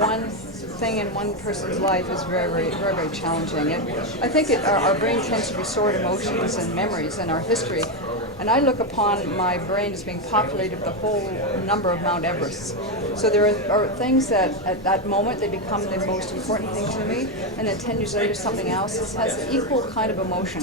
one thing in one person's life is very, very, very, very challenging. I think our brain tends to restore emotions and memories and our history. And I look upon my brain as being populated with the whole number of Mount Everests. So there are things that at that moment they become the most important thing to me, and then 10 years later something else has an equal kind of emotion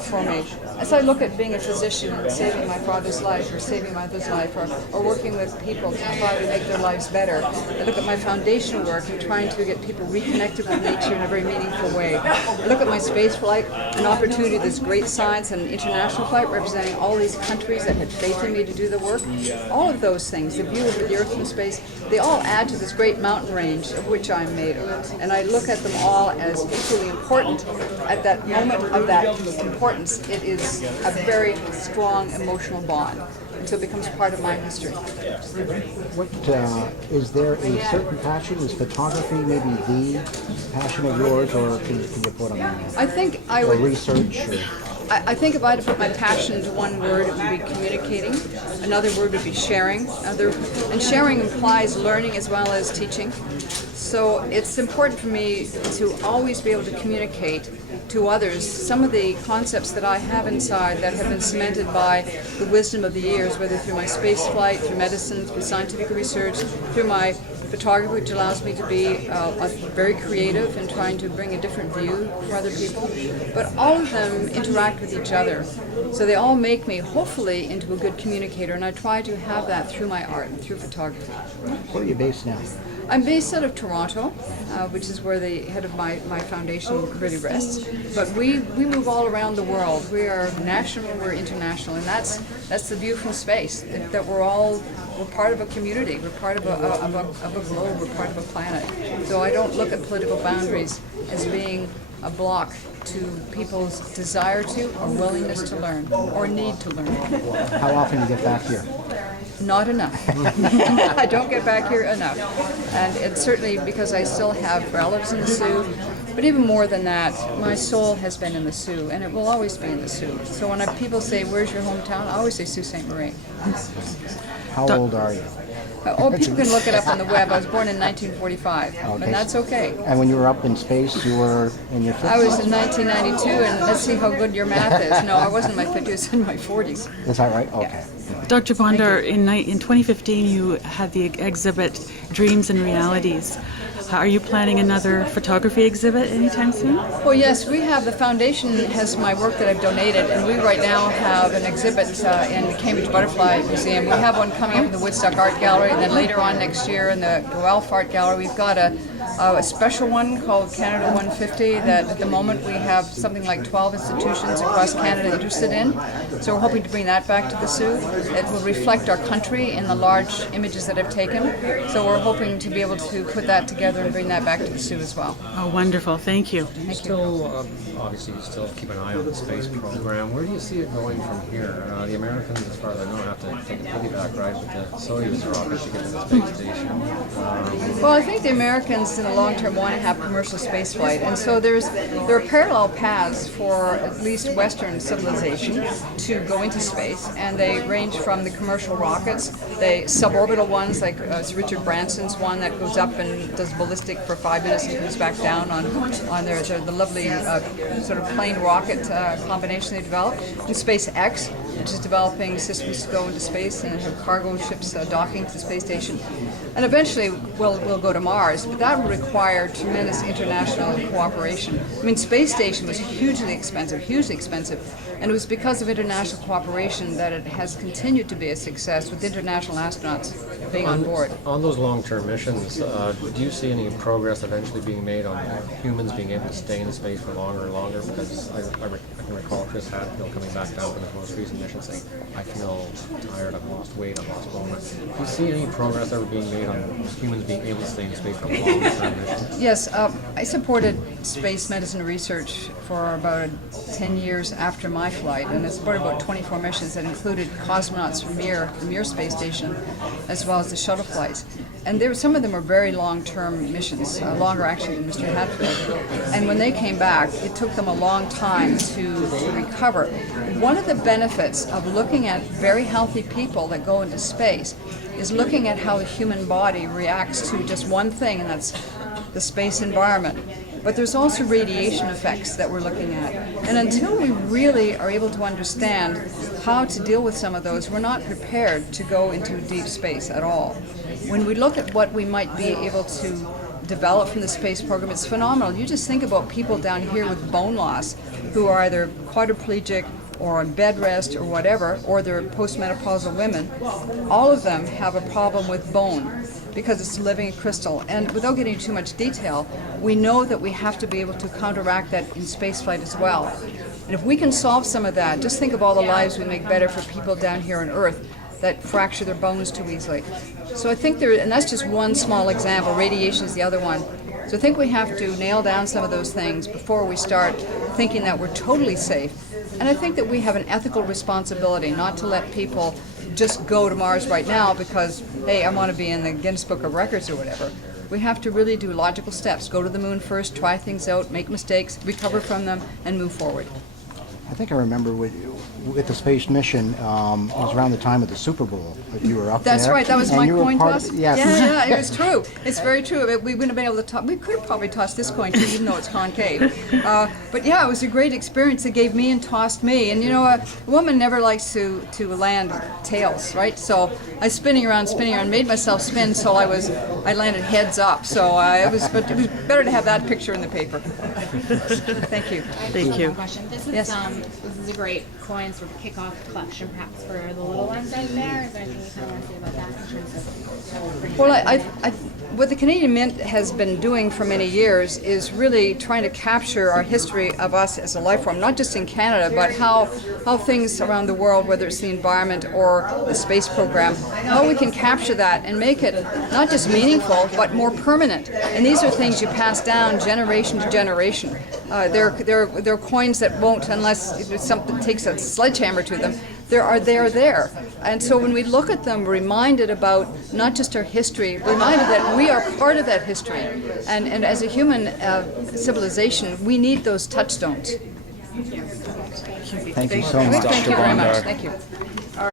for me. As I look at being a physician and saving my father's life or saving my mother's life or working with people to try to make their lives better, I look at my foundation work and trying to get people reconnected with nature in a very meaningful way. I look at my space flight, an opportunity, this great science and international flight representing all these countries that had faith in me to do the work. All of those things, the view of the Earth from space, they all add to this great mountain range of which I'm made of. And I look at them all as equally important. At that moment of that importance, it is a very strong emotional bond. And so it becomes part of my history. What is there a certain passion? Is photography maybe the passion of yours, or can you put on that? I think I would research. I think if I had to put my passion into one word, it would be communicating. Another word would be sharing. And sharing implies learning as well as teaching. So it's important for me to always be able to communicate to others some of the concepts that I have inside that have been cemented by the wisdom of the years, whether through my space flight, through medicine, through scientific research, through my photography, which allows me to be very creative and trying to bring a different view for other people. But all of them interact with each other. So they all make me, hopefully, into a good communicator, and I try to have that through my art and through photography. Where are you based now? I'm based out of Toronto, which is where the head of my foundation really rests. But we move all around the world. We are national, we're international, and that's the view from space, that we're part of a community, we're part of a globe, we're part of a planet. So I don't look at political boundaries as being a block to people's desire to or willingness to learn or need to learn. How often do you get back here? Not enough. I don't get back here enough. And it's certainly because I still have relatives in the Soo, but even more than that, my soul has been in the Soo, and it will always be in the Soo. So when people say, where's your hometown? I always say Sault Ste. Marie. How old are you? People can look it up on the web. I was born in 1945, okay. And that's okay. And when you were up in space, you were in your 50s? I was in 1992, and let's see how good your math is. No, I wasn't in my 50s, I was in my 40s. Is that right? Okay. Yeah. Dr. Bondar, in 2015 you had the exhibit Dreams and Realities. Are you planning another photography exhibit anytime soon? Well, yes, we have. The foundation has my work that I've donated, and we right now have an exhibit in the Cambridge Butterfly Museum. We have one coming up in the Woodstock Art Gallery, and then later on next year in the Guelph Art Gallery. We've got a special one called Canada 150 that at the moment we have something like 12 institutions across Canada interested in. So we're hoping to bring that back to the Soo. It will reflect our country in the large images that I've taken. So we're hoping to be able to put that together and bring that back to the Soo as well. Oh, wonderful. Thank you. Obviously, you still keep an eye on the space program. Where do you see it going from here? The Americans, as far as I know, have to take a piggyback ride with the Soyuz rocket to get to the space station. Well, I think the Americans in the long term want to have commercial space flight, and so there are parallel paths for at least Western civilization to go into space, and they range from the commercial rockets, the suborbital ones like Richard Branson's one that goes up and does ballistic for 5 minutes and comes back down on the lovely sort of plane rocket combination they developed, and SpaceX, which is developing systems to go into space and have cargo ships docking to the space station. And eventually we'll go to Mars, but that would require tremendous international cooperation. I mean, space station was hugely expensive, and it was because of international cooperation that it has continued to be a success with international astronauts being on board. On those long-term missions, do you see any progress eventually being made on humans being able to stay in space for longer and longer? Because I can recall Chris Hadfield coming back down from his most recent mission saying, I feel tired, I've lost weight, I've lost bone. Do you see any progress ever being made on humans being able to stay in space for long-term missions? Yes, I supported space medicine research for about 10 years after my flight, and I supported about 24 missions that included cosmonauts from the Mir space station, as well as the shuttle flights. and some of them were very long-term missions, longer actually than Mr. Hadfield. And when they came back, it took them a long time to recover. One of the benefits of looking at very healthy people that go into space is looking at how the human body reacts to just one thing, and that's the space environment. But there's also radiation effects that we're looking at. And until we really are able to understand how to deal with some of those, we're not prepared to go into deep space at all. When we look at what we might be able to develop from the space program, it's phenomenal. You just think about people down here with bone loss who are either quadriplegic or on bed rest or whatever, or they're postmenopausal women. All of them have a problem with bone because it's a living crystal. And without getting too much detail, we know that we have to be able to counteract that in spaceflight as well. And if we can solve some of that, just think of all the lives we make better for people down here on Earth that fracture their bones too easily. So I think and that's just one small example. Radiation is the other one. So I think we have to nail down some of those things before we start thinking that we're totally safe. And I think that we have an ethical responsibility not to let people just go to Mars right now because, hey, I want to be in the Guinness Book of Records or whatever. We have to really do logical steps. Go to the moon first, try things out, make mistakes, recover from them, and move forward. I think I remember with the space mission, it was around the time of the Super Bowl that you were up That's there. right. That was and my you were coin part toss. of- yes. Yeah, it was true. It's very true. We wouldn't have been able to toss. We could have probably tossed this coin too, even though it's concave. But yeah, it was a great experience. It gave me and tossed me. And you know, a woman never likes to land tails, right? So I was spinning around, made myself spin. So I landed heads up. So it was better to have that picture in the paper. Thank you. Thank you. Question. This is a great coin sort of kickoff collection, perhaps for the little ones out there. Is there anything you kind of want to say about that in terms of? Well, what the Canadian Mint has been doing for many years is really trying to capture our history of us as a life form, not just in Canada, but how things around the world, whether it's the environment or the space program, how we can capture that and make it not just meaningful, but more permanent. And these are things you pass down generation to generation. They're coins that won't, unless something takes a sledgehammer to them, they're there. And so when we look at them, we're reminded about not just our history, reminded that we are part of that history. And as a human civilization, we need those touchstones. Thank you so much. Thank you very much. Thank you.